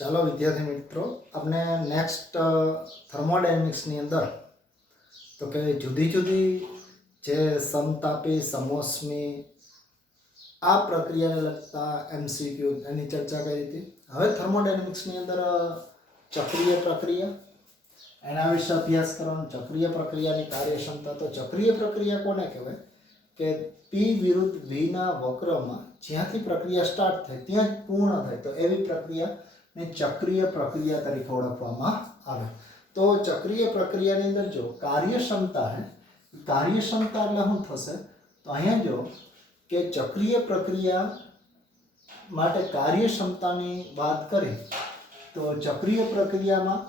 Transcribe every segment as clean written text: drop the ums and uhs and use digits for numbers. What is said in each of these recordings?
ચાલો વિદ્યાર્થી મિત્રો, આપણે નેક્સ્ટ થર્મોડાયનેમિક્સની અંદર તો કે જુદી જુદી જે સમતાપી સમોષ્મી આ પ્રક્રિયાને લગતા એમસીક્યુ એની ચર્ચા કરી હતી. હવે થર્મોડાયનેમિક્સની અંદર ચક્રીય પ્રક્રિયા એના વિશે અભ્યાસ કરવાનો. ચક્રીય પ્રક્રિયાની કાર્યક્ષમતા. તો ચક્રીય પ્રક્રિયા કોને કહેવાય કે પી વિરુદ્ધ વીના વક્રમાં જ્યાંથી પ્રક્રિયા સ્ટાર્ટ થાય ત્યાં જ પૂર્ણ થાય તો એવી પ્રક્રિયા ને ચક્રીય પ્રક્રિયા તરીકે ઓળખવામાં આવે. તો ચક્રીય પ્રક્રિયાની અંદર જો કાર્યક્ષમતા હે, કાર્યક્ષમતા એટલે શું થશે તો અહીંયા જો કે ચક્રીય પ્રક્રિયા માટે કાર્યક્ષમતાની વાત કરીએ તો ચક્રીય પ્રક્રિયામાં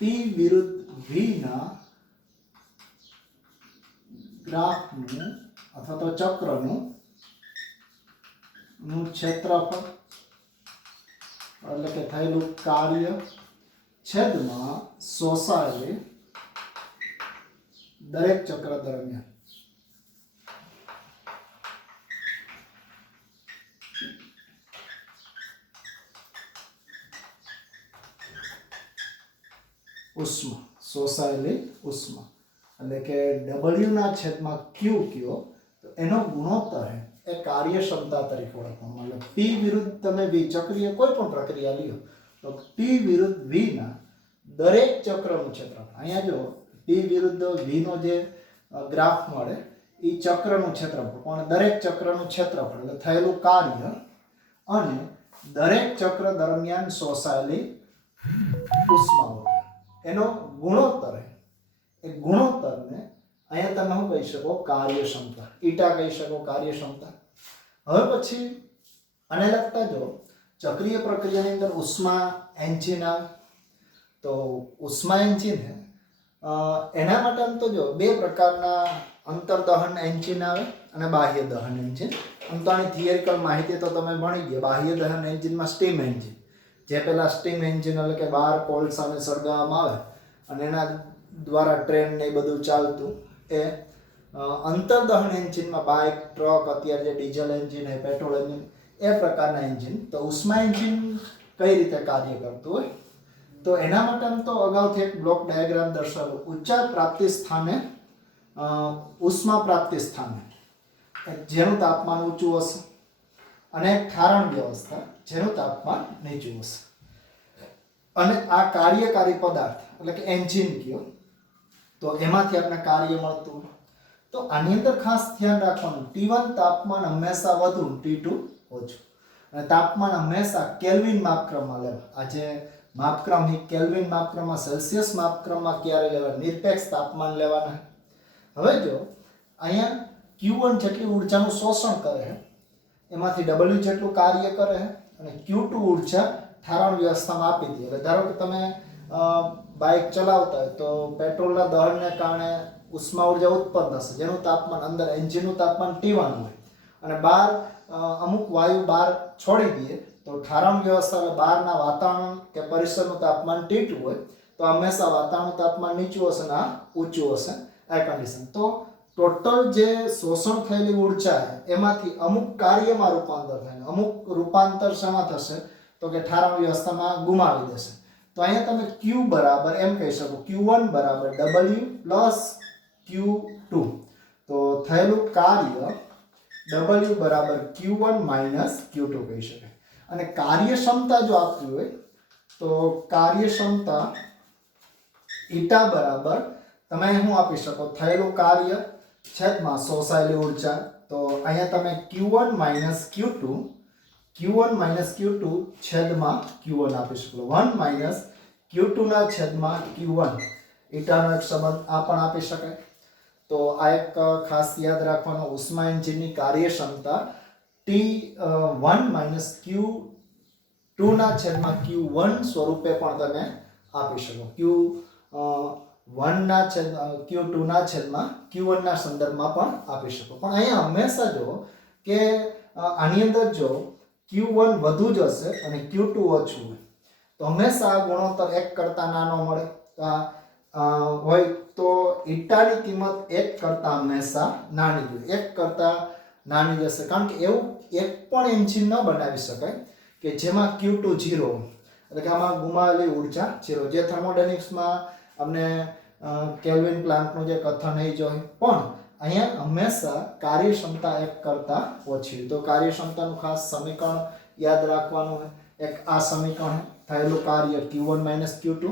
પી વિરુદ્ધ વીના ગ્રાફનું અથવા તો ચક્રનું ક્ષેત્રફળ એટલે કે થયેલું કાર્ય છેદમાં શોષાયેલી દરેક ચક્ર દરમિયાન ઉષ્મા, શોષાયેલી ઉષ્મા એટલે કે W ના છેદમાં Q કયો તો એનો ગુણોત્તર હે એ કાર્યક્ષમતા તરીકે ઓળખવામાં આવે. P વિરુદ્ધ તમે V ચક્રીય કોઈ પણ પ્રક્રિયા લ્યો તો P વિરુદ્ધ V ના દરેક ચક્રનું ક્ષેત્રફળ. અહીંયા જો P વિરુદ્ધ V નો જે ગ્રાફ મળે એ ચક્રનું ક્ષેત્રફળ પણ દરેક ચક્રનું ક્ષેત્રફળ એટલે થયેલું કાર્ય અને દરેક ચક્ર દરમિયાન શોષાયેલી ઉષ્મા એનો ગુણોત્તર એ ગુણોત્તરને અહીંયા તમે શું કહી શકો કાર્યક્ષમતા, ઈટા કહી શકો કાર્યક્ષમતા. હવે પછી આને લગતા જો ચક્રીય પ્રક્રિયાની અંદર ઉષ્મા એન્જિન આવે તો ઉષ્મા એન્જિન એના માટે આમ તો જો બે પ્રકારના અંતર્દહન એન્જિન આવે અને બાહ્ય દહન એન્જિન. આમ તો આની થિયરિકલ માહિતી તો તમે ભણી ગયા. બાહ્ય દહન એન્જિનમાં સ્ટીમ એન્જિન જે પેલા સ્ટીમ એન્જિન એટલે કે બહાર કોલસાને સળગાવવામાં આવે અને એના દ્વારા ટ્રેન ને એ બધું ચાલતું એ અંતર્દહન એન્જિનમાં બાઇક, ટ્રક, અત્યારે જે ડીઝલ એન્જિન હે, પેટ્રોલ એન્જિન એ પ્રકારના એન્જિન. તો ઉષ્મા એન્જિન કઈ રીતે કાર્ય કરતું હોય તો એના માટે આમ તો અગાઉથી એક બ્લોક ડાયાગ્રામ દર્શાવ્યો. ઊંચા પ્રાપ્તિ સ્થાને ઉષ્મા પ્રાપ્તિ સ્થાને જેનું તાપમાન ઊંચું હશે અને ઠારણ વ્યવસ્થા જેનું તાપમાન નીચું હશે અને આ કાર્યકારી પદાર્થ એટલે કે એન્જિન કયો તો એમાંથી આપણે કાર્ય મળતું. તો આની અંદર ખાસ ધ્યાન રાખવાનું T1 તાપમાન હંમેશા વધુ, T2 ઓછું અને તાપમાન હંમેશા કેલ્વિન માપક્રમમાં લેવા. આ જે માપક્રમ એ કેલ્વિન માપક્રમમાં, સેલ્સિયસ માપક્રમમાં ક્યારે લેવા નિરપેક્ષ તાપમાન લેવાના. હવે જો અહીંયા Q1 જેટલી ઉર્જાનું શોષણ કરે એમાંથી W જેટલું કાર્ય કરે અને Q2 ઉર્જા ઠારણ વ્યવસ્થામાં આપી દે. એટલે ધારો કે તમે બાઇક ચલાવતા હોય તો પેટ્રોલના દહનને કારણે ઉષ્મા ઉર્જા ઉત્પન્ન થશે જેનું તાપમાન અંદર એન્જિનનું તાપમાન T1 હોય અને બહાર અમુક વાયુ બહાર છોડી દઈએ તો ઠારણ વ્યવસ્થા એટલે બહારના વાતાવરણ કે પરિસરનું તાપમાન T2 હોય તો હંમેશા વાતાવરણનું તાપમાન નીચું હશે ને આ ઊંચું હશે આ કન્ડિશન. તો ટોટલ જે શોષણ થયેલી ઉર્જા એમાંથી અમુક કાર્યમાં રૂપાંતર થાય, અમુક રૂપાંતર શેમાં થશે તો કે ઠારણ વ્યવસ્થામાં ગુમાવી દેશે. તો અહીંયા તમે Q બરાબર એમ કહી શકો Q1 બરાબર W પ્લસ Q2. તો થયેલું કાર્ય W બરાબર Q1 માઇનસ Q2 કહી શકાય. અને કાર્યક્ષમતા જો આપવી હોય તો કાર્યક્ષમતા ઈટા બરાબર તમે શું આપી શકો થયેલું કાર્ય છેદમાં શોષાયેલી ઉર્જા. તો અહીંયા તમે Q1 માઇનસ Q2 છેદમાં Q1 આપી શકો. 1 માઇનસ Q2 ના છેદમાં Q1 ઈટાનો એક સંબંધ આ પણ આપી શકાય. તો આ એક ખાસ યાદ રાખવાનો ઉષ્મા એન્જિનની કાર્યક્ષમતા T1 માઇનસ Q2 ના છેદમાં Q1 સ્વરૂપે પણ તમે આપી શકો. Q2 ના છેદમાં Q1 ના સંદર્ભમાં પણ આપી શકો. પણ અહીંયા હંમેશા જો કે આની અંદર જો Q1 વધુ જ હશે અને Q2 ઓછું હોય તો હંમેશા આ ગુણોત્તર 1 કરતા નાનો મળે હોય તો ઈટાની કિંમત 1 કરતા હંમેશા નાની હોય, 1 કરતા નાની જશે. કારણ કે એવું એક પણ એન્જિન ન બનાવી શકાય કે જેમાં Q2 0 હોય. એટલે કે આમાં ગુમાવેલી ઉર્જા 0. જે થર્મોડાયનેમિક્સમાં આપણે કેલ્વિન પ્લાન્કનું જે કથન એ જોઈએ, પણ અહીંયા હંમેશા કાર્યક્ષમતા 1 કરતાં ઓછી. તો કાર્યક્ષમતાનું ખાસ સમીકરણ યાદ રાખવાનું હોય. એક આ સમીકરણ થયેલું કાર્ય Q1 - Q2,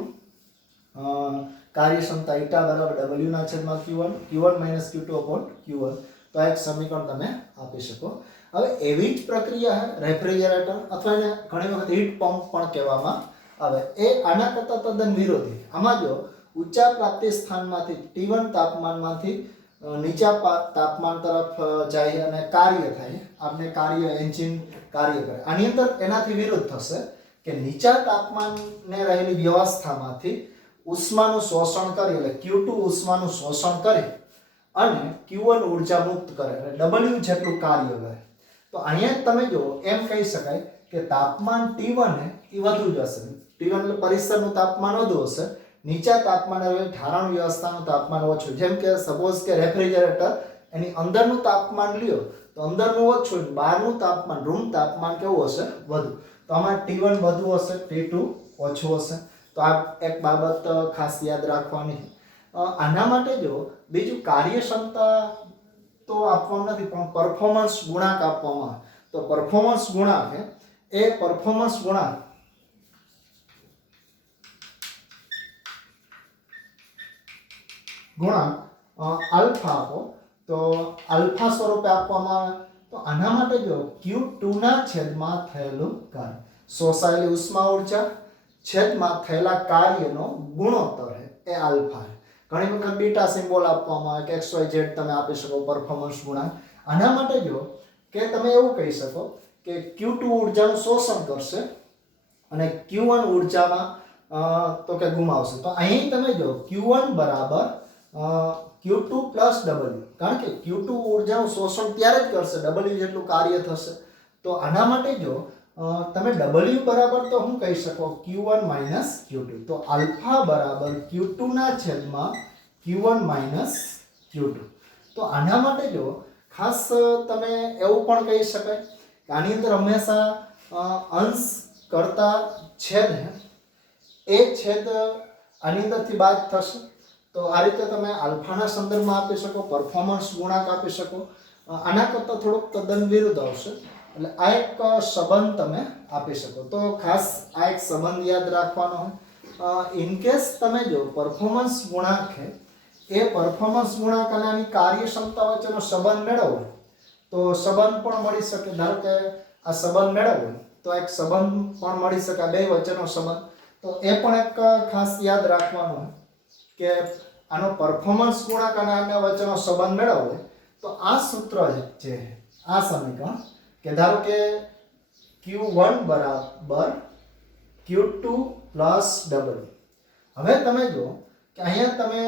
કાર્યક્ષમતા η બરાબર W/Q1, Q1 - Q2/Q1. તો આ એક સમીકરણ તમે આપી શકો. હવે એવી જ પ્રક્રિયા છે રેફ્રિજરેટર અથવા એને ઘણી વખત હીટ પંપ પણ કહેવામાં આવે. એ આના કરતાં તદ્દન વિરોધી. આમાં જો ઊંચા પ્રાપ્તિ સ્થાનમાંથી T1 તાપમાનમાંથી નીચા તાપમાન તરફ જાય અને કાર્ય થાય, આપણે કાર્ય એન્જિન કાર્ય કરે. આની અંદર એનાથી વિરુદ્ધ થશે કે નીચા તાપમાને રહેલી વ્યવસ્થામાંથી ઉષ્માનું શોષણ કરી, એટલે Q2 ઉષ્માનું શોષણ કરી અને Q1 ઉર્જા મુક્ત કરે, એટલે W જેટલું કાર્ય કરે. તો અહીંયા તમે જો એમ કહી શકાય કે તાપમાન T1 એ વધુ જ હશે. T1 એટલે પરિસરનું તાપમાન વધુ હશે, નીચા તાપમાને ઠારણ વ્યવસ્થાનું તાપમાન ઓછું. જેમ કે સપોઝ કે રેફ્રિજરેટર એની અંદરનું તાપમાન લ્યો તો અંદરનું ઓછું, બહારનું તાપમાન રૂમ તાપમાન કેવું હશે? વધુ. તો આમાં T1 વધુ હશે, T2 ઓછું હશે. તો આ એક બાબત ખાસ યાદ રાખવાની. આના માટે જો બીજું કાર્યક્ષમતા તો આપવાનું નથી, પણ પરફોર્મન્સ ગુણાંક આપવામાં. તો પરફોર્મન્સ ગુણાંક એ પરફોર્મન્સ ગુણાંક આલ્ફા આપો. તો આલ્ફા સ્વરૂપે આપવામાં આવે. તો આના માટે જો Q2 ના છેદમાં થયેલું કાર્ય, શોષાયેલી ઉષ્મા ઉર્જા છેદમાં થયેલા કાર્યનો ગુણોત્તર એ આલ્ફા. ઘણી વખત બીટા સિમ્બોલ આપવામાં આવે કે XYZ તમે આપી શકો પરફોર્મન્સ ગુણાંક. આના માટે જો કે તમે એવું કહી શકો કે Q2 ઉર્જાનું શોષણ કરશે અને Q1 ઉર્જામાં તો કે ગુમાવશે. તો અહીં તમે જો Q1 બરાબર Q2 plus W, કારણ કે Q2 ઉર્જાનું શોષણ ત્યારે જ કરશે W જેટલું કાર્ય થશે. તો આના માટે જો તમે W બરાબર તો શું કહી શકો? Q1 minus Q2. તો આલ્ફા બરાબર Q2 ના છેદમાં Q1 minus Q2. તો આના માટે જો ખાસ તમે એવું પણ કહી શકાય કે આની અંદર હંમેશા અંશ કરતા છેદ એ છેદ આની અંદરથી બાદ થશે. તો આ રીતે તમે આલ્ફાના સંદર્ભમાં આપી શકો, પરફોર્મન્સ ગુણાંક આપી શકો. આના કરતાં થોડુંક તદ્દન વિરુદ્ધ આવશે, એટલે આ એક સંબંધ તમે આપી શકો. તો ખાસ આ એક સંબંધ યાદ રાખવાનો હોય. ઇન કેસ તમે જો પરફોર્મન્સ ગુણાંક છે એ પરફોર્મન્સ ગુણાંક અને આની કાર્યક્ષમતા વચ્ચેનો સંબંધ મેળવવો તો સંબંધ પણ મળી શકે. ધારો કે આ સંબંધ મેળવવો તો એક સંબંધ પણ મળી શકે, બે વચ્ચેનો સંબંધ. તો એ પણ એક ખાસ યાદ રાખવાનો હોય કે આનો પરફોર્મન્સ ગુણાંક અને આના વચ્ચેનો સંબંધ મેળવવો તો આ સૂત્ર છે, આ સમીકરણ કે ધારો કે Q1 બરાબર Q2 plus W. હવે તમે જો કે અહીંયા તમે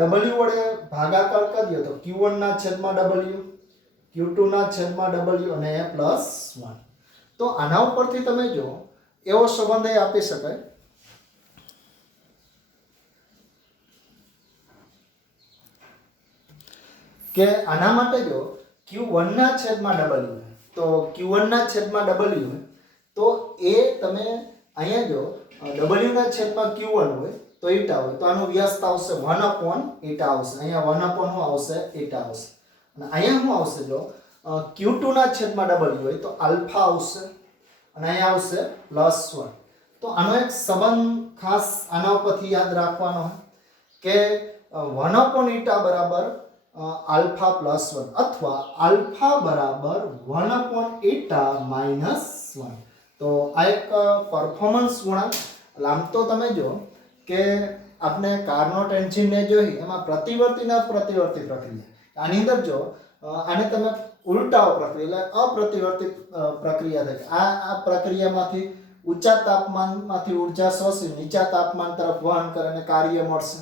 W વડે ભાગાકાર કરી દો તો Q1 ના છેદમાં W, Q2 ના છેદમાં W અને એ +1. તો આના ઉપરથી તમે જો એવો સંબંધ આપી શકાય કે આના માટે જો Q1 ના છેદમાં W, તો Q1 ના છેદમાં W તો એ તમે અહીંયા જો W ના છેદમાં Q1 હોય તો η હોય તો આનું વ્યસ્ત આવશે 1/η આવશે. અહીંયા 1/ શું આવશે? η આવશે. અને અહીંયા શું આવશે? જો Q2 ના છેદમાં W હોય તો આલ્ફા આવશે અને અહીંયા આવશે +1. તો આનો એક સંબંધ ખાસ આના ઉપરથી યાદ રાખવાનો કે 1/η બરાબર આલ્ફા +1 અથવા આલ્ફા બરાબર 1/η -1. તો આ એક પરફોર્મન્સ ગુણાંક. આમ તો તમે જો કે આપણે કાર્નોટ એન્જિનને જોઈ એમાં પ્રતિવર્તીના પ્રતિવર્તી પ્રક્રિયા. આની અંદર જો આને તમે ઉલટાઓ પ્રક્રિયા એટલે અપ્રતિવર્તી પ્રક્રિયા થાય. આ પ્રક્રિયામાંથી ઊંચા તાપમાનમાંથી ઉર્જા શોષી નીચા તાપમાન તરફ વહન કરે અને કાર્ય મળશે.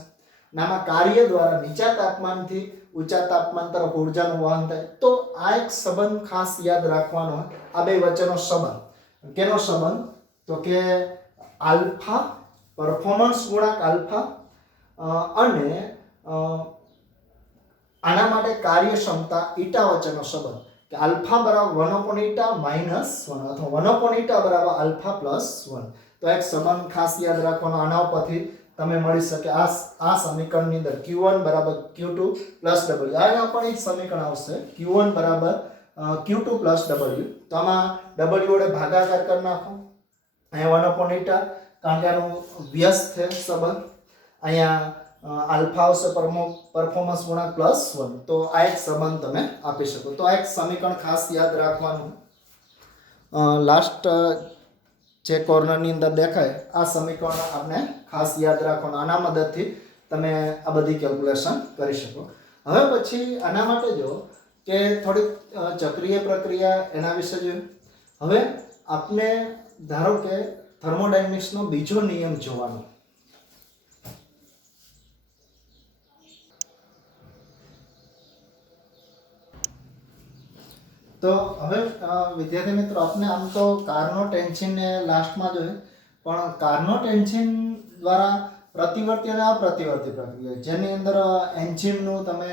આમાં કાર્ય દ્વારા નીચા તાપમાનથી ઊંચા તાપમાન તરફ ઉર્જાનું વહન થાય. તો આ એક સંબંધ ખાસ યાદ રાખવાનો આ બે વચ્ચેનો સંબંધ. કેનો સંબંધ? તો કે આલ્ફા પરફોર્મન્સ ગુણાંક આલ્ફા અને આના માટે કાર્યક્ષમતા ઈટા વચ્ચેનો સંબંધ કે આલ્ફા બરાબર 1/η -1 અથવા 1/η બરાબર આલ્ફા +1. તો તો એક સંબંધ ખાસ યાદ રાખવાનો આના ઉપરથી તમે મળી શકે આ સમીકરણની અંદર q1 બરાબર q2 પ્લસ w આના પણ એક સમીકરણ આવશે q1 બરાબર q2 પ્લસ w તો આમાં w વડે ભાગાકાર કરી નાખો અહીંયા 1 eta કારણ કે આનું વ્યસ્ત છે સંબંધ અહીંયા આલ્ફા આવશે પરફોર્મન્સ ગુણાંક +1 તો આ એક સંબંધ તમે આપી શકો તો આ એક સમીકરણ ખાસ યાદ રાખવાનું લાસ્ટ જે કોર્નરની અંદર દેખાય આ સમીકરણ આપણે ખાસ યાદ રાખવાનું આના મદદથી તમે આ બધી કેલ્ક્યુલેશન કરી શકો હવે પછી આના માટે જો કે થોડીક ચક્રીય પ્રક્રિયા એના વિશે જોઈએ હવે આપણે ધારો કે થર્મોડાયનેમિક્સનો બીજો નિયમ જોવાનો તો હવે વિદ્યાર્થી મિત્રો આપણે આમ તો કાર્નોટ એન્જિનને લાસ્ટમાં જોઈએ પણ કાર્નોટ એન્જિન દ્વારા પ્રતિવર્તી અને અપ્રતિવર્તી પ્રક્રિયા જેની અંદર એન્જિનનું તમે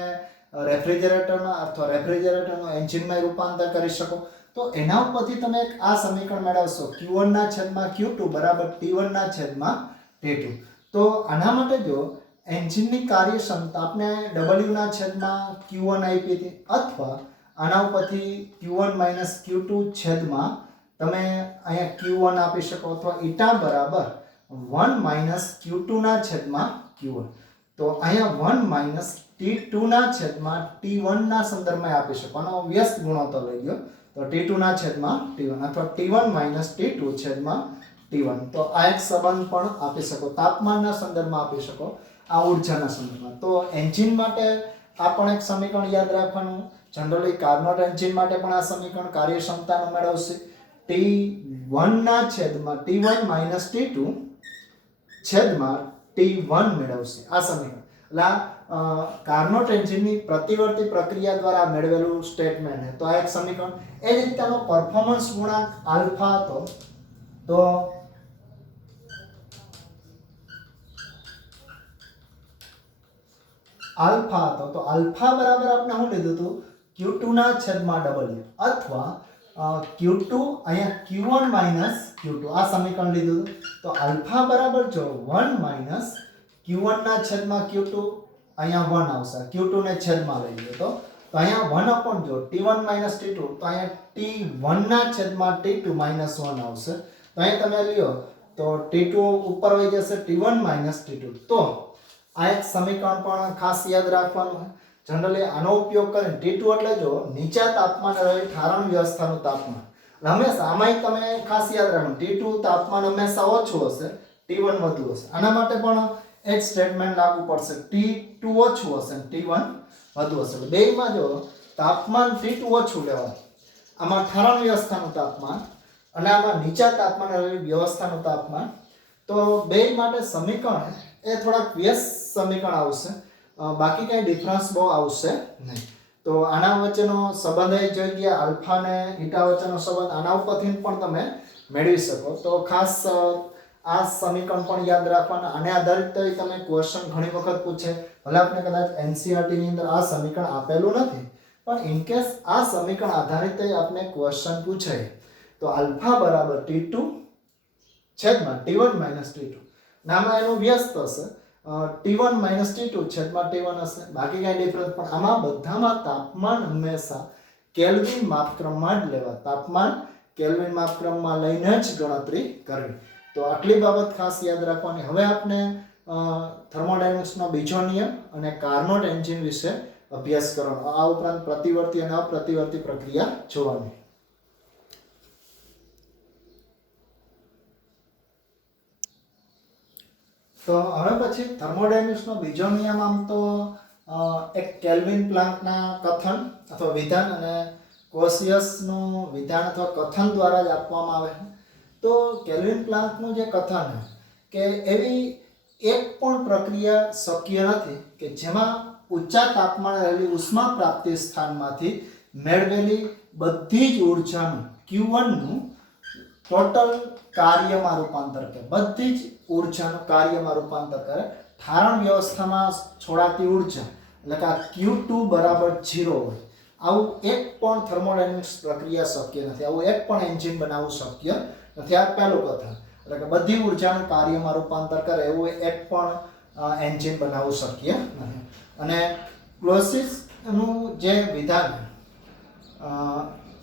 રેફ્રિજરેટરમાં અથવા રેફ્રિજરેટરનું એન્જિનમાં રૂપાંતર કરી શકો તો એના ઉપરથી તમે એક આ સમીકરણ મેળવશો q1 ના છેદમાં q2 બરાબર t1 ના છેદમાં t2 તો આના માટે જો એન્જિનની કાર્યક્ષમતા આપણે w ના છેદમાં q1 આપી હતી અથવા આના ઉપરથી q1 - q2 છેદમાં તમે અહીંયા q1 આપી શકો અથવા eta બરાબર 1 - q2 ના છેદમાં q1 તો અહીંયા 1 - t2 ના છેદમાં t1 ના સંદર્ભમાં આપી શકો આનો વ્યસ્ત ગુણોત્તર લઈ લો તો t2 ના છેદમાં t1 અથવા t1 - t2 છેદમાં t1 તો આ એક સંબંધ પણ આપી શકો તાપમાનના સંદર્ભમાં આપી શકો આ ઊર્જાના સંદર્ભમાં તો એન્જિન માટે આ પણ એક સમીકરણ યાદ રાખવાનું જનરલી કાર્નોટ એન્જિન માટે પણ આ સમીકરણ કાર્યક્ષમતાનું મેળવશે t1 ના છેદમાં t1 - t2 છેદમાં t1 મેળવશે આ સમીકરણ એટલે કાર્નોટ એન્જિનની પ્રતિવર્તી પ્રક્રિયા દ્વારા મેળવેલું સ્ટેટમેન્ટ છે તો આ એક સમીકરણ એ જ રીતે આનો પરફોર્મન્સ ગુણાંક આલ્ફા હતો તો આલ્ફા હતો તો આલ્ફા બરાબર આપણે શું લીધું હતું q2 ના છેદમાં w અથવા q2 અહીંયા q1 - q2 આ સમીકરણ લીધું તો આલ્ફા બરાબર જો 1 - q1 ના છેદમાં q2 અહીંયા 1 આવશે q2 ને છેદમાં લઈ લો તો અહીંયા 1 upon જો t1 - t2 તો અહીંયા t1 ના છેદમાં t2 - 1 આવશે તો અહીં તમે લ્યો તો t2 ઉપર વહી જશે t1 - t2 તો આ એક સમીકરણ પણ ખાસ યાદ રાખવાનું છે જનરલી આનો ઉપયોગ કરીને T2 એટલે જો નીચા તાપમાને રહેલી ઠારણ વ્યવસ્થાનું તાપમાન હંમેશા આમાંય તમે ખાસ યાદ રાખવાનું T2 તાપમાન હંમેશા ઓછું હશે T1 વધુ હશે આના માટે પણ એક સ્ટેટમેન્ટ લાગુ પડશે T2 ઓછું હશે T1 વધુ હશે બેયમાં જો તાપમાન T2 ઓછું લેવાનું આમાં ઠારણ વ્યવસ્થાનું તાપમાન અને આમાં નીચા તાપમાને રહેલી વ્યવસ્થાનું તાપમાન તો બેય માટે સમીકરણ એ થોડાક વ્યસ્ત સમીકરણ આવશે બાકી કઈ ડિફરન્સ બહુ આવશે નહીં તો આના વચ્ચેનો સંબંધ એ જોઈ ગયા આલ્ફા અને ઈટા વચ્ચેનો સંબંધ આના ઉપરથી પણ તમે મેળવી શકો તો ખાસ આ સમીકરણ પણ યાદ રાખવાના આને આધારિત તમે ક્વેશ્ચન ઘણી વખત પૂછે ભલે આપણે કદાચ NCERT ની અંદર આ સમીકરણ આપેલું નથી પણ ઇન કેસ આ સમીકરણ આધારિત આપણે ક્વેશ્ચન પૂછે તો આલ્ફા બરાબર t2 છેદમાં t1 - t2 નામાં એનું વ્યસ્ત હશે t1 - t2 છેદમાં t1 હશે બાકી કઈ ડિફરન્સ પણ આમાં બધામાં તાપમાન હંમેશા કેલ્વિન માપક્રમમાં જ લેવા તાપમાન કેલ્વિન માપક્રમમાં લઈને જ ગણતરી કરવી તો આટલી બાબત ખાસ યાદ રાખવાની હવે આપણે થર્મોડાયનેમિક્સનો બીજો નિયમ અને કાર્નોટ એન્જિન વિશે અભ્યાસ કરવાનો આ ઉપરાંત પ્રતિવર્તી અને અપ્રતિવર્તી પ્રક્રિયા જોવાની તો હવે પછી થર્મોડાયનેમિક્સનો બીજો નિયમ આમ તો એક કેલ્વિન પ્લાન્કના કથન અથવા વિધાન અને કોસિયસનું વિધાન અથવા કથન દ્વારા જ આપવામાં આવે છે તો કેલ્વિન પ્લાન્કનું જે કથન છે કે એવી એક પણ પ્રક્રિયા શક્ય નથી કે જેમાં ઊંચા તાપમાને રહેલી ઉષ્મા પ્રાપ્તિ સ્થાનમાંથી મેળવેલી બધી જ ઊર્જાનું Q1 નું ટોટલ કાર્યમાં રૂપાંતર કરે બધી જ ઊર્જાનું કાર્યમાં રૂપાંતર કરે ઠારણ વ્યવસ્થામાં છોડાતી ઊર્જા એટલે કે આ Q2 બરાબર 0 હોય આવું એક પણ થર્મોડાયનેમિક્સ પ્રક્રિયા શક્ય નથી આવું એક પણ એન્જિન બનાવવું શક્ય નથી આ પહેલું કથન એટલે કે બધી ઉર્જાનું કાર્યમાં રૂપાંતર કરે એવું એક પણ એન્જિન બનાવવું શક્ય નથી. અને ક્લોસિસનું જે વિધાન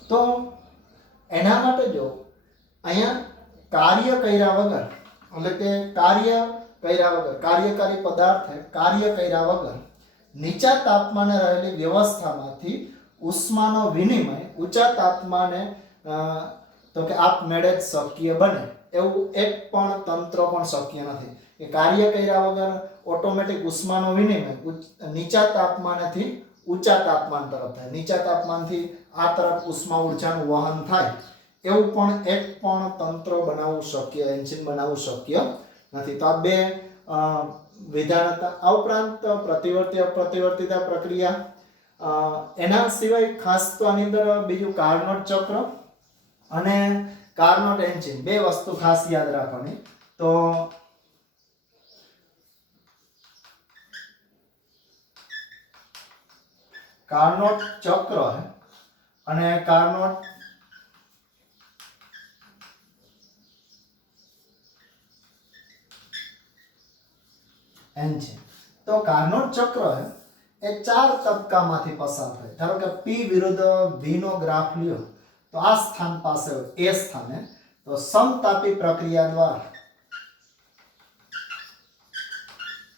તો એના માટે જો અહીંયા કાર્ય કર્યા વગર એટલે કે કાર્ય કર્યા વગર કાર્યકારી પદાર્થે કાર્ય કર્યા વગર નીચા તાપમાને રહેલી વ્યવસ્થામાંથી ઉષ્માનો વિનિમય ઊંચા તાપમાને તો કે આપમેળે જ શક્ય બને એવું એક પણ તંત્ર પણ શક્ય નથી કે કાર્ય કર્યા વગર ઓટોમેટિક ઉષ્માનો વિનિમય નીચા તાપમાનેથી ઊંચા તાપમાન તરફ થાય, નીચા તાપમાનથી આ તરફ ઉષ્મા ઊર્જાનું વહન થાય એવું પણ એક પણ તંત્ર બનાવવું શક્ય, એન્જિન બનાવવું શક્ય નથી. તો આ બે વિધાન હતા. આ ઉપરાંત પ્રતિવર્તી અપ્રતિવર્તિતા પ્રક્રિયા, એના સિવાય ખાસ તો આની અંદર બીજું કાર્નોટ ચક્ર અને કાર્નોટ એન્જિન બે વસ્તુ ખાસ યાદ રાખવાની. તો કાર્નોટ ચક્ર है અને કાર્નોટ एंजिन. तो कार्नोट चक्र है ए 4 तबकामांथी पसार थाय. धारो के P विरुद्ध V नो ग्राफ लियो तो आ स्थान पासे ए स्थाने तो समतापी प्रक्रिया द्वारा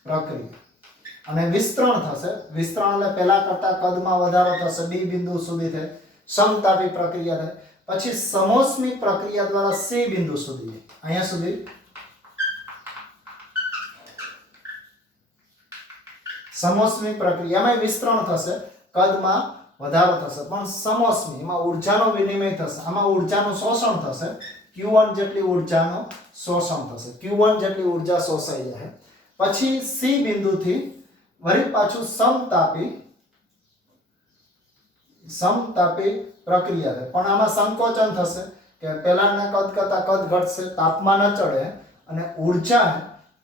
प्रक्रिया અને વિસ્તરણ થશે. વિસ્તરણ એટલે પહેલા કરતા કદમાં વધારો થશે, B બિંદુ સુધી થાય, સમતાપી પ્રક્રિયા થાય. પછી સમોષ્મી પ્રક્રિયા દ્વારા C બિંદુ સુધી, અહીંયા સુધી સમોષ્મી પ્રક્રિયામાં વિસ્તરણ થશે, કદમાં વધારો થશે, પણ સમોષ્મી એમાં ઊર્જાનો વિનિમય થશે, આમાં ઊર્જાનું શોષણ થશે, Q1 જેટલી ઊર્જાનું શોષણ થશે, Q1 જેટલી ઊર્જા શોષાઈ જાય. પછી C બિંદુથી વળી પાછું સમતાપી પ્રક્રિયા થાય, પણ આમાં સંકોચન થશે કે પહેલાના કદ કરતા કદ ઘટશે, તાપમાન અચળે અને ઊર્જા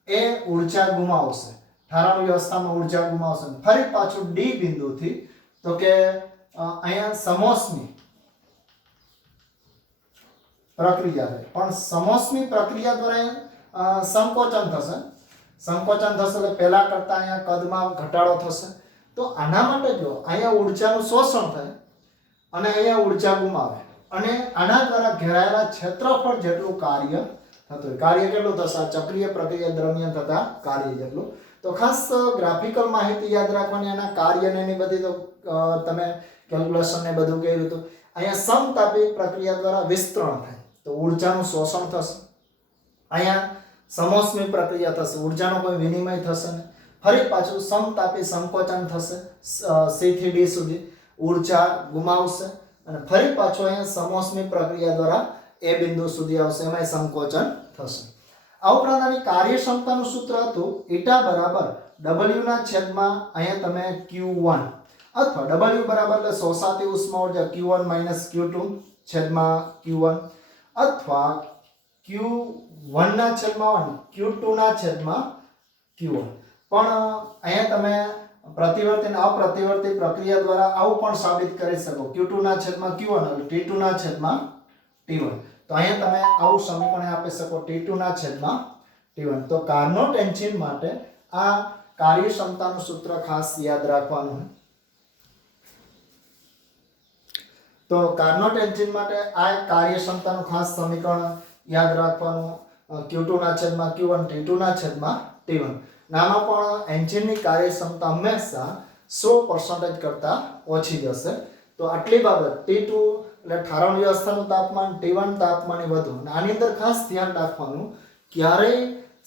એ ઊર્જા ગુમાવશે, ઠારણ વ્યવસ્થામાં ઊર્જા ગુમાવશે. ફરી પાછું D બિંદુથી તો કે અહીંયા સમોષ્મી પ્રક્રિયા થાય, પણ સમોષ્મી પ્રક્રિયા દ્વારા સંકોચન થશે, સંકોચન થશે એટલે પહેલા કરતા અહીંયા કદમાં ઘટાડો થશે. તો આના માટે જો અહીંયા ઊર્જાનું શોષણ થાય અને અહીંયા ઊર્જા ગુમાવે અને આના દ્વારા ઘેરાયેલા ક્ષેત્રફળ જેટલું કાર્ય થતું હોય. કાર્ય કેટલું થશે? આ ચક્રીય પ્રક્રિયા દરમિયાન થતા કાર્ય જેટલું. તો ખાસ ગ્રાફિકલ માહિતી યાદ રાખવાની, આના કાર્ય ને એની બધી તો તમે કેલ્ક્યુલેશન ને બધું કર્યું હતું. અહીંયા સમતાપી પ્રક્રિયા દ્વારા વિસ્તરણ થાય તો ઊર્જાનું શોષણ થશે, અહીંયા સમોષ્મી પ્રક્રિયા થશે, ઊર્જાનો કોઈ વિનિમય થશે ને. ફરી પાછું સમતાપી સંકોચન થશે, C થી D સુધી ઊર્જા ગુમાવશે અને ફરી પાછું અહીંયા સમોષ્મી પ્રક્રિયા દ્વારા એ બિંદુ સુધી આવશે, એમાં સંકોચન થશે. આ ઉપરાંત આની કાર્યક્ષમતાનું સૂત્ર હતું ઈટા બરાબર W ના છેદમાં અહીંયા તમે Q1 અથવા W બરાબર એટલે શોષાતી ઉષ્મા ઊર્જા Q1 Q2 છેદમાં Q1 અથવા Q1 ના છેદમાં 1 Q2 ના છેદમાં Q1. પણ અહીંયા તમે પ્રતિવર્તી અને અપ્રતિવર્તી પ્રક્રિયા દ્વારા આવું પણ સાબિત કરી શકો, Q2 ના છેદમાં Q1 એટલે T2 ના છેદમાં T1. તો અહીંયા તમે આવું સમીકરણ આપી શકો T2 ના છેદમાં T1. તો કાર્નોટ એન્જિન માટે આ કાર્યક્ષમતાનું સૂત્ર ખાસ યાદ રાખવાનું. તો કાર્નોટ એન્જિન માટે આ કાર્યક્ષમતાનું ખાસ સમીકરણ યાદ રાખવાનું, Q2 ના છેદમાં Q1 T2 ના છેદમાં T1. નામાં પણ એન્જિનની કાર્યક્ષમતા હંમેશા 100% કરતાં ઓછી જશે. તો આટલી બાબત T2 એટલે ઠારણ વ્યવસ્થાનું તાપમાન, T1 તાપમાનની વધુ. આની અંદર ખાસ ધ્યાન રાખવાનું, ક્યારેય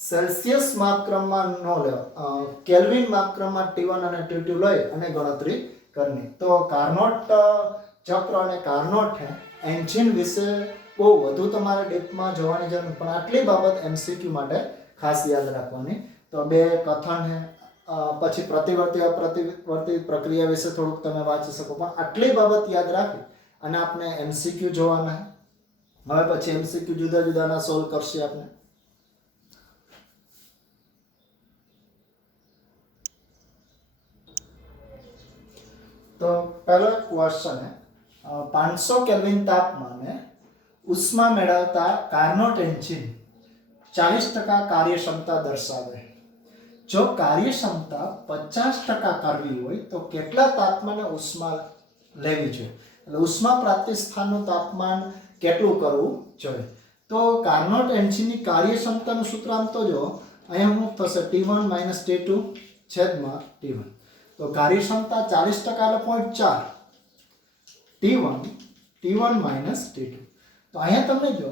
સેલ્સિયસ માપક્રમમાં ન લેવા, કેલ્વિન માપક્રમમાં T1 અને T2 લઈ અને ગણતરી કરવી. તો કાર્નોટ ચક્ર અને કાર્નોટ એન્જિન વિશે બહુ વધુ તમારે ડીપમાં જવાની જરૂર, પણ આટલી બાબત MCQ માટે ખાસ યાદ રાખવાની. તો બે કથન હે, પછી પ્રતિવર્તી અપ્રતિવર્તી પ્રક્રિયા વિશે થોડુંક તમે વાંચી શકો, પણ આટલી બાબત યાદ રાખી અને આપણે MCQ જોવાના. હવે પછી MCQ જુદા જુદાના સોલ્વ કરશે આપણે. તો પહેલો ક્વેશ્ચન है 500 કેલ્વિન તાપમાને ઉષ્મા મેળવતા કાર્નોટ એન્જિન 40% કાર્યક્ષમતા દર્શાવે. જો કાર્યક્ષમતા 50% કરવી હોય તો કેટલા તાપમાને ઉષ્મા લેવી જોઈએ, એટલે ઉષ્મા પ્રાપ્તિ સ્થાનનું તાપમાન કેટલું કરવું જોઈએ. તો કાર્નોટ એન્જિનની કાર્યક્ષમતાનું સૂત્ર આમ તો જો અહીંયા શું થશે, T1 - T2 છેદમાં T1. તો કાર્યક્ષમતા 40% એટલે 0.4 T1 - T2. તો અહીંયા તમે જો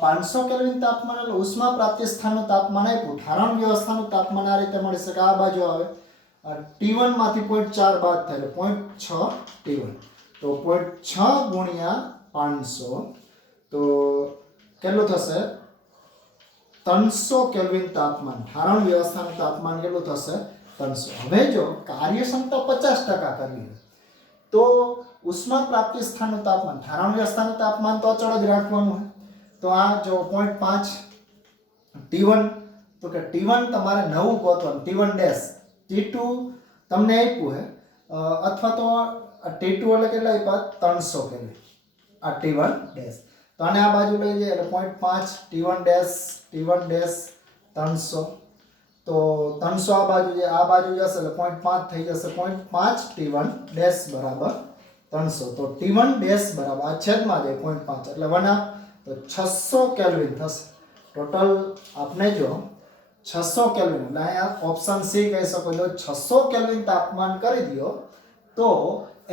500 કેલ્વિન તાપમાન એટલે ઉષ્મા પ્રાપ્તિ સ્થાનનું તાપમાન આપ્યું, ઠારણ વ્યવસ્થાનું તાપમાન આ રીતે મળી શકે. આ બાજુ આવે T1 માંથી 0.4 બાદ થાય એટલે 0.6 T1. તો 0.6 ગુણ્યા 500 તો કેટલું થશે, 300 કેલ્વિન તાપમાન. ઠારણ વ્યવસ્થાનું તાપમાન કેટલું થશે, 300. હવે જો કાર્યક્ષમતા 50% કરવી હોય તો ઉષ્મા પ્રાપ્તિ સ્થાનનું તાપમાન, ઠારણ વ્યવસ્થાનું તાપમાન તો અચળ જ રાખવાનું હોય. તો આ જો 0.5 T1, તો કે T1 તમારે નવું ગોતવાનું, T1 ડેશ. T2 તમને આપ્યું હે અથવા તો T2 એટલે કેટલા આપ્યા, 300 કેલ્વિન. આ T1 ડેશ. તો આને આ બાજુ લઈ જઈએ એટલે 0.5 T1 ડેશ 300. તો 300 આ બાજુ છે, આ બાજુ જશે એટલે 0.5 થઈ જશે. 0.5 T1 ડેશ બરાબર 300. તો T1 ડેશ બરાબર આ છેદમાં જાય 0.5 એટલે 1/2, તો 600 કેલ્વિન થશે. ટોટલ આપણે જો 600 કેલ્વિન એટલે અહીંયા ઓપ્શન સી કહી શકો છો, 600 કેલ્વિન તાપમાન કરી દો તો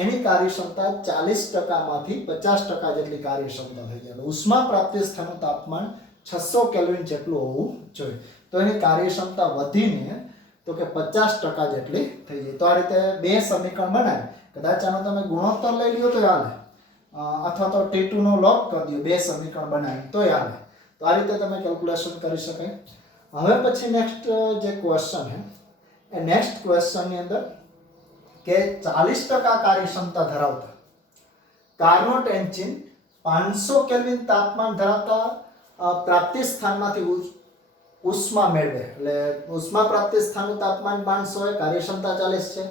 એની કાર્યક્ષમતા 40% માંથી 50% જેટલી કાર્યક્ષમતા થઈ જાય. ઉષ્મા પ્રાપ્તિ સ્થાનનું તાપમાન 600 કેલ્વિન જેટલું હોવું જોઈએ. તો એની કાર્યક્ષમતા વધીને તો કે 50% જેટલી થઈ જાય. તો આ રીતે બે સમીકરણ બનાવી, કદાચ આનો તમે ગુણોત્તર લઈ લ્યો તો હાલે, અથવા તો T2 નો લોગ કરી દો, બે સમીકરણ બનાવી તો હાલે. તો આ રીતે તમે કેલ્ક્યુલેશન કરી શકાય. હવે પછી નેક્સ્ટ જે ક્વેશ્ચન છે એ નેક્સ્ટ ક્વેશ્ચનની અંદર કે 40% કાર્યક્ષમતા ધરાવતા કાર્નોટ એન્જિન 500 કેલ્વિન તાપમાન ધરાવતા પ્રાપ્તિ સ્થાનમાંથી ઉષ્મા મેળવે. એટલે ઉષ્મા પ્રાપ્તિ સ્થાનનું તાપમાન 500 હોય, કાર્યક્ષમતા 40 છે.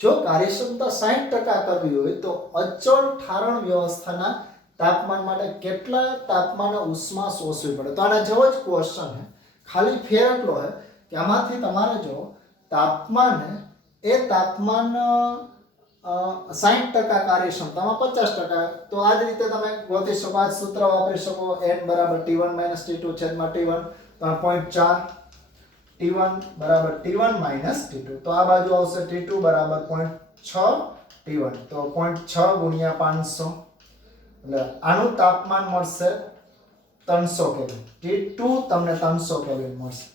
જો કાર્યક્ષમતા 60% કરવી હોય તો અચળ ઠારણ વ્યવસ્થાના તાપમાન માટે કેટલા તાપમાને ઉષ્મા શોષવી પડે. તો આના જેવો જ ક્વેશ્ચન છે, ખાલી ફેર એટલો છે કે આમાંથી તમારે જો તાપમાન એ તાપમાન 60% કાર્યક્ષમતામાં 50%, તો આ જ રીતે તમે ગોતી શકો, આ સૂત્ર વાપરી શકો. n બરાબર T1 - T2 છેદમાં T1. તો 0.4 T1 બરાબર T1 - T2. તો આ બાજુ આવશે T2 બરાબર 0.6 T1. તો 0.6 ગુણ્યા 500 એટલે આનું તાપમાન મળશે 300 કેલ્વિન. T2 તમને 300 કેલ્વિન મળશે.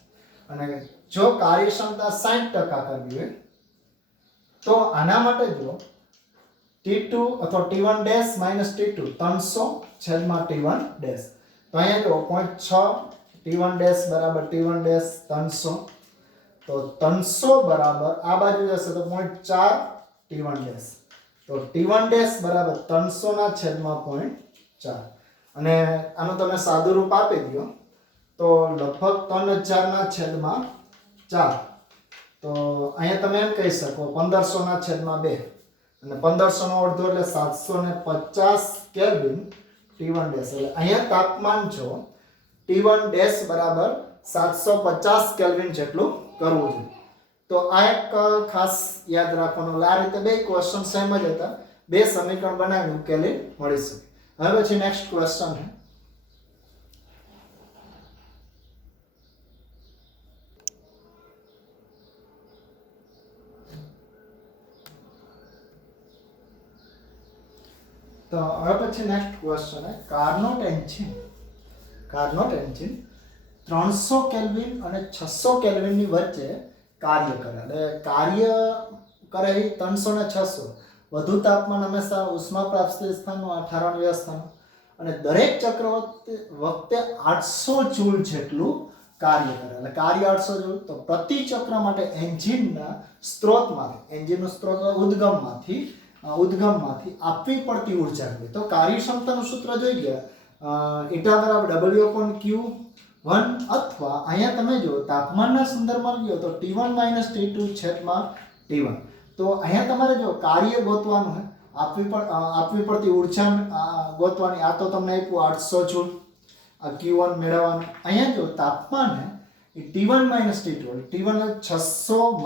અને જો કાર્યક્ષમતા 60% કરવી હોય તો આના માટે જો T2 અથવા T1 ડેશ - T2 300 છેદમાં T1 ડેશ. તો અહીંયા જો 0.6 T1 ડેશ બરાબર T1 ડેશ 300. તો 300 બરાબર આ બાજુ જશે તો 0.4 T1 ડેશ. તો T1 ડેશ બરાબર 300 ના છેદમાં 0.4. અને આનું તમે સાદું રૂપ આપી દો તો લગભગ 3000 ના છેદમાં 4. તો અહીંયા તમે એમ કહી શકો 1500 ના છેદમાં 2. અને 1500 નો અડધો એટલે 750 કેલ્વિન T1 ડેશ. એટલે અહીંયા તાપમાન જો T1 ડેશ બરાબર 750 કેલ્વિન જેટલું કરવું જોઈએ. તો આ એક ખાસ યાદ રાખવાનું. આ રીતે બે ક્વેશ્ચન સેમ જ હતા, બે સમીકરણ બનાવીને ઉકેલી મળી શકે. હવે પછી નેક્સ્ટ ક્વેશ્ચન છે તો હવે પછી નેક્સ્ટ ક્વેશ્ચન છે કાર્નોટ એન્જિન 300 કેલ્વિન અને 600 કેલ્વિન ની વચ્ચે કાર્ય કરે. એટલે કાર્ય કરે 300 ને 600. વધુ તાપમાન હંમેશા ઉષ્મા પ્રાપ્તિ સ્થાનનું, આ ઠારણ વ્યવસ્થાનું. અને દરેક ચક્ર વખતે 800 જૂલ જેટલું કાર્ય કરે. એટલે કાર્ય 800 જૂલ. તો પ્રતિ ચક્ર માટે એન્જિનના સ્ત્રોતમાંથી, એન્જિનનો સ્ત્રોત ઉદ્ગમમાંથી આપવી પડતી ઉર્જા છે. તો કાર્યક્ષમતાનું સૂત્ર જોઈ ગયા, eta બરાબર W/Q1, અથવા અહીંયા તમે જો તાપમાનના સંદર્ભમાં ગયો તો T1 - T2 છેદમાં T1. તો અહીંયા તમારે જો કાર્ય ગોતવાનું છે, આપવી પડતી ઉર્જા ગોતવાની. આ તો તમને આપ્યું 800 જૂલ. આ Q1 મેળવવાનું. અહીંયા જો તાપમાન હે એ T1 - T2, T1 600 -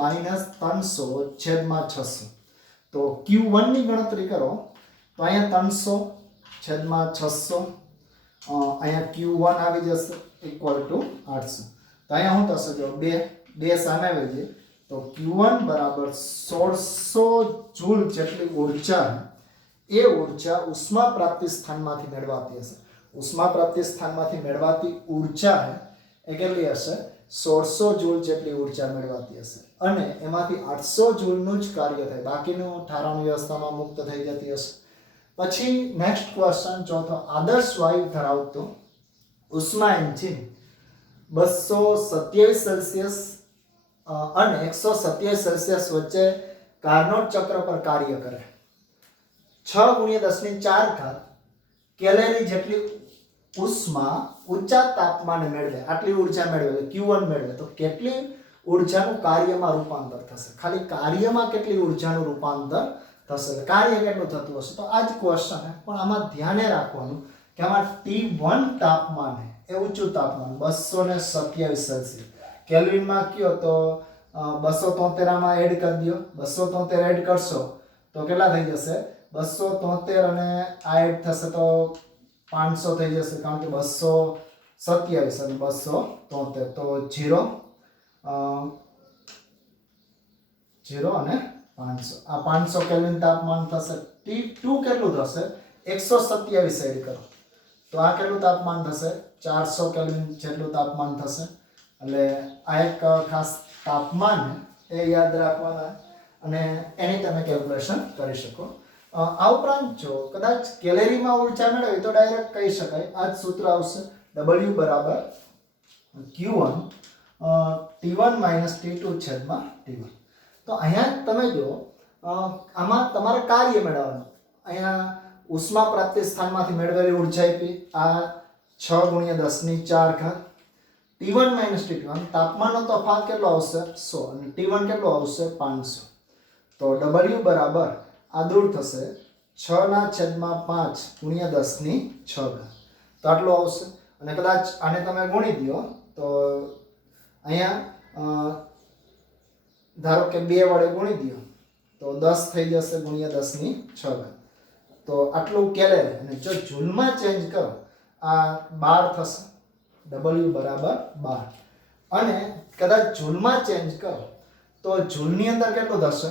300 છેદમાં 600. તો Q1 ની ગણતરી કરો તો અહીંયા 300 છેદમાં 600, અહીંયા Q1 આવી જશે ઇક્વલ ટુ 800. તો અહીંયા શું થશે? જો બે સામે આવી જાય તો Q1 બરાબર 1600 જૂલ જેટલી ઉર્જા, એ ઉર્જા ઉષ્મા પ્રાપ્તિ સ્થાનમાંથી મેળવાતી હશે. ઉષ્મા પ્રાપ્તિ સ્થાનમાંથી મેળવાતી ઉર્જા એ કેટલી હશે? 1600 જૂલ જેટલી ઉર્જા મેળવાતી હશે અને એમાંથી 800 જૂલનું જ કાર્ય થાય, બાકીનું ઠારણ વ્યવસ્થામાં મુક્ત થઈ જતી હશે. પછી નેક્સ્ટ ક્વેશ્ચન ચોથો, આદર્શ વાયુ ધરાવતો ઉષ્મા એન્જિન 227 સેલ્સિયસ અને 127 સેલ્સિયસ વચ્ચે કાર્નોટ ચક્ર પર કાર્ય કરે. 6 × 10⁴ કેલરી જેટલી ઉષ્મા ઊંચા તાપમાને મેળવે, આટલી ઉર્જા મેળવે, Q1 મેળવે, તો કેટલી ઉર્જાનું કાર્યમાં રૂપાંતર થશે? ખાલી કાર્યમાં કેટલી ઉર્જાનું રૂપાંતર થશે, કાર્ય કેટલું થતું હશે? તો આ જ ક્વેશ્ચન છે, પણ આમાં ધ્યાને રાખવાનું કે આમાં T1 તાપમાન એ ઊંચું તાપમાન 227 સેલ્સિયસ, કેલ્વિનમાં કયો તો 273 માં એડ કરી દો. 273 એડ કરશો તો કેટલા થઈ જશે? 273 અને આ એડ થશે તો 500 થઈ જશે, કારણ કે 227 અને 273 તો 0 અને 500, આ 500 કેલ્વિન તાપમાન થશે. T2 કેટલું થશે? 127 એડ કરો તો આ કેટલું તાપમાન થશે? 400 કેલ્વિન જેટલું તાપમાન થશે. એટલે આ એક ખાસ તાપમાન એ યાદ રાખવાના અને એની તમે કેલ્ક્યુલેશન કરી શકો. આ ઉપરાંત જો કદાચ કેલેરીમાં ઉર્જા મેળવી તો ડાયરેક્ટ કહી શકાય, આ જ સૂત્ર આવશે, W બરાબર Q1 T1 - T2 છેદમાં T1. તો અહીંયા તમે જો આમાં તમારે કાર્ય મેળવવાનું. અહીંયા ઉષ્મા પ્રાપ્તિ સ્થાનમાંથી મેળવેલી ઉર્જા આપી, આ 6 × 10⁴ T1 - T2, તાપમાનનો તફાવત કેટલો આવશે? 100 અને T1 કેટલો આવશે? 500. તો W બરાબર આ દૂર થશે 6/5 × 10⁶. તો આટલું આવશે. અને કદાચ આને તમે ગુણી દો તો અહીંયા ધારો કે 2 વડે ગુણી દો તો 10 થઈ જશે × 10⁶. તો આટલું કેલેરી, અને જો જૂલમાં ચેન્જ કરો આ 12 થશે, W બરાબર 12. અને કદાચ જૂલમાં ચેન્જ કરો તો જૂલની અંદર કેટલું થશે?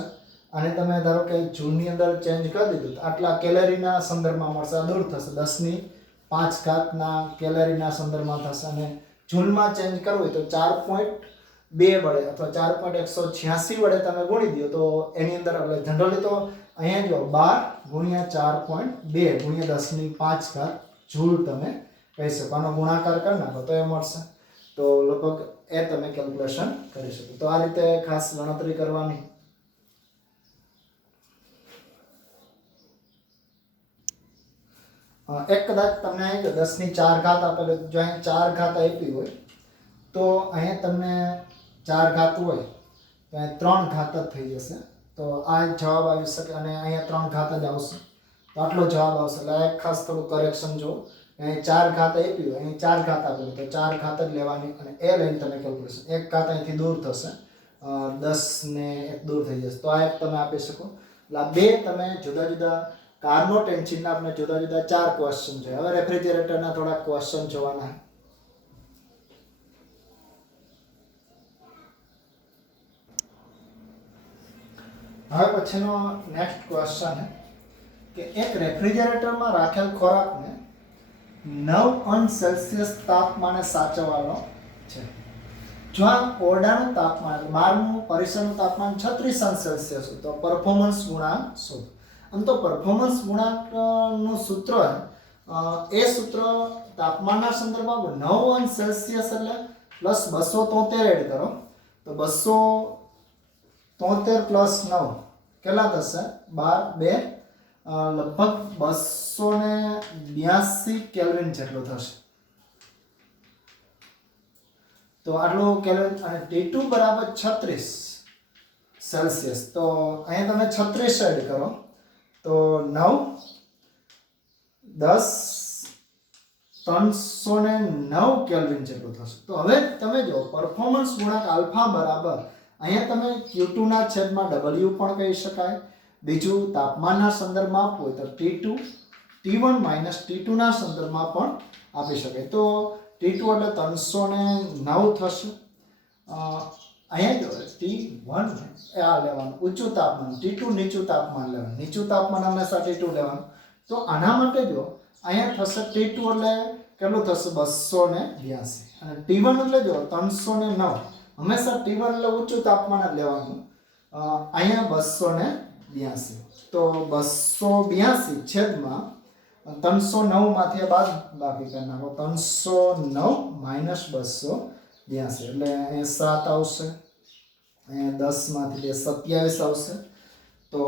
અને તમે ધારો કે જૂલની અંદર ચેન્જ કરી દીધું તો આટલા કેલરીના સંદર્ભમાં મળશે, આ દૂર થશે 10⁵ કેલરીના સંદર્ભમાં થશે. અને જૂલમાં ચેન્જ કરવું હોય તો 4.2 વડે અથવા 4.186 વડે તમે ગુણી દો તો એની અંદર, એટલે જનરલી તો અહીંયા જો 12 × 4.2 × 10⁵ જૂલ તમે કહી શકો. આનો ગુણાકાર કરી નાખો તો એ મળશે. તો લગભગ એ તમે કેલ્ક્યુલેશન કરી શકો. તો આ રીતે ખાસ ગણતરી કરવાની. એક કદાચ તમને 10⁴ આપેલું, જો અહીં 4 ઘાત આપી હોય તો અહીંયા તમને 4 ઘાત હોય તો અહીં 3 ઘાત જ થઈ જશે. તો આ જવાબ આવી શકે અને અહીંયા 3 ઘાત જ આવશે. તો આટલો જવાબ આવશે. એટલે એક ખાસ થોડું કરેક્શન જો, અહીં 4 ઘાત આપી હોય, અહીં 4 ઘાત આપેલું તો 4 ઘાત જ લેવાની અને એ લઈને તમે કેલ્ક્યુલેશન. 1 ઘાત અહીંથી દૂર થશે, 10 ને 1 દૂર થઈ જશે. તો આ એક તમે આપી શકો. એટલે આ બે તમે જુદા જુદા કાર્નોટ એન્જિનના આપણે જુદા જુદા 4 ક્વેશ્ચન છે. હવે રેફ્રિજરેટરના થોડા ક્વેશ્ચન જોવાના. હવે પછીનો નેક્સ્ટ ક્વેશ્ચન છે કે એક રેફ્રિજરેટરમાં રાખેલ ખોરાકને 9 ° તાપમાને સાચવવાનો છે. જો આ ઓરડાનું તાપમાન, બહારનું પરિસરનું તાપમાન 36 °C તો પરફોર્મન્સ ગુણાંક શોધો. આમ તો પરફોર્મન્સ ગુણાંકનું સૂત્ર એ સૂત્ર તાપમાનના સંદર્ભમાં 9 ° એટલે પ્લસ 273 એડ કરો તો 273 પ્લસ 9 કેટલા થશે? 12 લગભગ 282 કેલ્વિન જેટલું થશે. તો આટલું કેલ્વિન. અને T2 બરાબર 36 °C. તો અહીંયા તમે 36 એડ કરો તો 9 10 309 કેલ્વિન જેટલું થશે. તો હવે તમે જો પરફોર્મન્સ ગુણાંક આલ્ફા બરાબર અહીંયા તમે Q2 ના છેદમાં W પણ કહી શકાય. બીજું તાપમાનના સંદર્ભમાં આપવું હોય તો T2 T1 માઇનસ T2 ના સંદર્ભમાં પણ આપી શકાય. તો T2 એટલે 309 થશે. અહીંયા જો T1 આ લેવાનું ઊંચું તાપમાન, T2 નીચું તાપમાન લેવાનું, નીચું તાપમાન હંમેશા T2 લેવાનું. તો આના માટે જો અહીંયા થશે T2 એટલે કેટલું થશે 282 અને T1 એટલે જો 309 હંમેશા T1 એટલે ઊંચું તાપમાન જ લેવાનું. અહીંયા 282 તો 282 છેદમાં 309 માંથી બાદ બાકી કરી નાખો 309 માઇનસ 282 એટલે અહીંયા 7 આવશે. અહીંયા 10 માંથી 27 આવશે. તો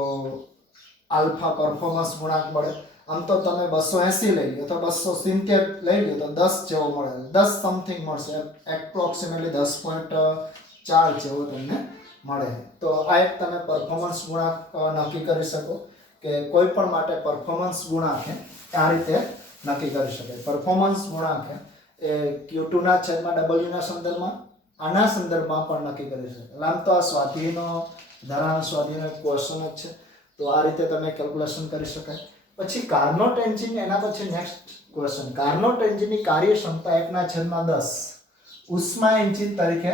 આલ્ફા પરફોર્મન્સ ગુણાંક મળે. આમ તો તમે 280 લઈ લો અથવા 270 લઈ લો તો 10 જેવો મળે, 10 સમથિંગ મળશે, એપ્રોક્સિમેટલી 10.4 જેવો તમને મળે. તો આ એક તમે પરફોર્મન્સ ગુણાંક નક્કી કરી શકો કે કોઈ પણ માટે પરફોર્મન્સ ગુણાંક આ રીતે નક્કી કરી શકાય. પરફોર્મન્સ ગુણાંક એ Q2 ના છેદમાં W ના સંદર્ભમાં આના સંદર્ભમાં પણ નક્કી કરી શકાય. આમ તો આ સ્વાધ્યાયનો ધારાનો સ્વાધ્યાયનો ક્વેશ્ચન જ છે. તો આ રીતે તમે કેલ્ક્યુલેશન કરી શકાય. પછી કાર્નોટ એન્જિન, એના પછી નેક્સ્ટ ક્વેશ્ચન. કાર્નોટ એન્જિનની કાર્યક્ષમતા 1/10 ઉષ્મા એન્જિન તરીકે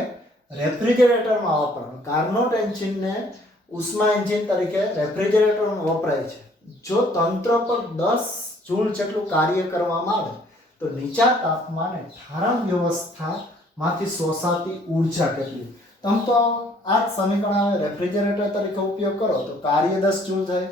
રેફ્રિજરેટરમાં વપરાય. કાર્નોટ એન્જિનને ઉષ્મા એન્જિન તરીકે રેફ્રિજરેટરમાં વપરાય છે. જો તંત્ર પર 10 જૂલ જેટલું કાર્ય કરવામાં આવે તો નીચા તાપમાને ઠારણ વ્યવસ્થામાંથી શોષાતી ઊર્જા કેટલી? તમે તો આ જ સમીકરણ રેફ્રિજરેટર તરીકે ઉપયોગ કરો તો કાર્ય 10 જૂલ થાય.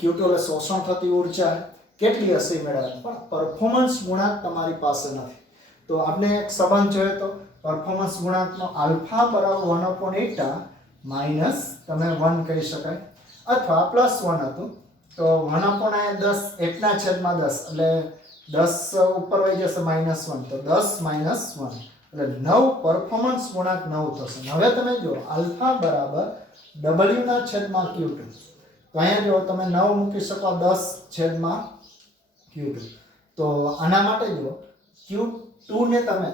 Q2 એટલે શોષણ થતી ઊર્જા કેટલી હશે મેળવવાની, પણ પરફોર્મન્સ ગુણાંક તમારી પાસે નથી. તો આપણે એક સંબંધ જોયો તો પરફોર્મન્સ ગુણાંકનો આલ્ફા બરાબર 1/8 માઇનસ તમે 1 કહી શકાય અથવા પ્લસ 1 હતું તો 1/10 1/10 એટલે 10 ઉપર વહી જશે -1 તો 10 - 1 એટલે 9 પરફોર્મન્સ ગુણાંક 9 થશે. હવે તમે જો આલ્ફા બરાબર W ના છેદમાં Q2 તો અહીંયા જો તમે 9 મૂકી શકો 10/Q2. તો આના માટે જો Q2 ને તમે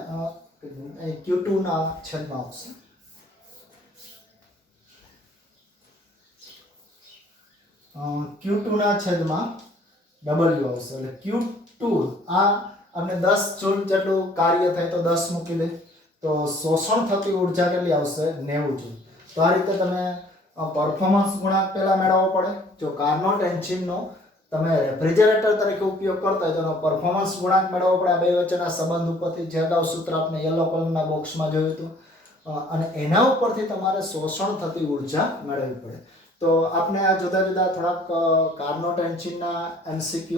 Q2 ના છેદમાં આવશે Q2 ના છેદમાં W આવશે એટલે Q2 આ આપણે 10 જૂલ જેટલું કાર્ય થાય તો 10 મૂકી દે તો શોષણ થતી ઊર્જા કેટલી આવશે 90 જૂલ. તો આ રીતે તમે પરફોર્મન્સ ગુણાંક પહેલા મેળવવો પડે. જો કાર્નોટ એન્જિનનો તમે રેફ્રિજરેટર તરીકે ઉપયોગ કરતા હોય તો એનો પરફોર્મન્સ ગુણાંક મેળવવો પડે. આ બે વચ્ચેના સંબંધ ઉપરથી જે અગાઉ સૂત્ર આપણે યલો કલરના બોક્સમાં જોયું હતું અને એના ઉપરથી તમારે શોષણ થતી ઊર્જા મેળવવી પડે. તો આપણે આ જુદા જુદા થોડાક કાર્નોટ એન્જિનના MCQ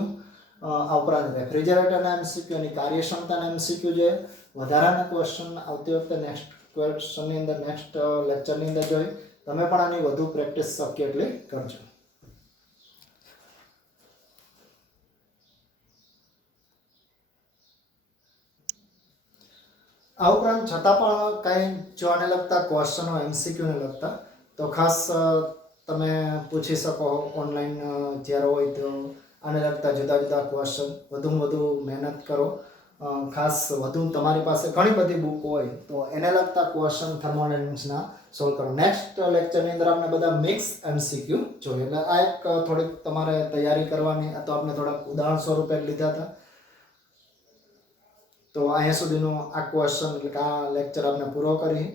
આ ઉપરાંત રેફ્રિજરેટરના MCQ ની કાર્યક્ષમતાના MCQ જે વધારાના ક્વેશ્ચન આવતી વખતે નેક્સ્ટ ક્વેશ્ચનની અંદર નેક્સ્ટ લેક્ચરની અંદર જોઈ. તમે પણ આની વધુ પ્રેક્ટિસ શક્ય એટલી કરજો. આ ઉપરાંત છતાં પણ કંઈ જો આને લગતા ક્વેશ્ચનો MCQ ને લગતા તો ખાસ તમે પૂછી શકો ઓનલાઈન જ્યારે હોય તો આને લગતા જુદા જુદા ક્વેશ્ચન વધુમાં વધુ મહેનત કરો. ખાસ વધુ તમારી પાસે ઘણી બધી બુક હોય તો એને લગતા ક્વેશ્ચન થર્મોડાયનેમિક્સના સોલ્વ કરો. નેક્સ્ટ લેક્ચરની અંદર આપણે બધા મિક્સ MCQ જોઈએ. એટલે આ એક થોડીક તમારે તૈયારી કરવાની. આ તો આપણે થોડાક ઉદાહરણ સ્વરૂપે લીધા હતા. તો અહીંયા સુધીનો આ ક્વેશ્ચન એટલે કે આ લેક્ચર આપણે પૂરો કરી.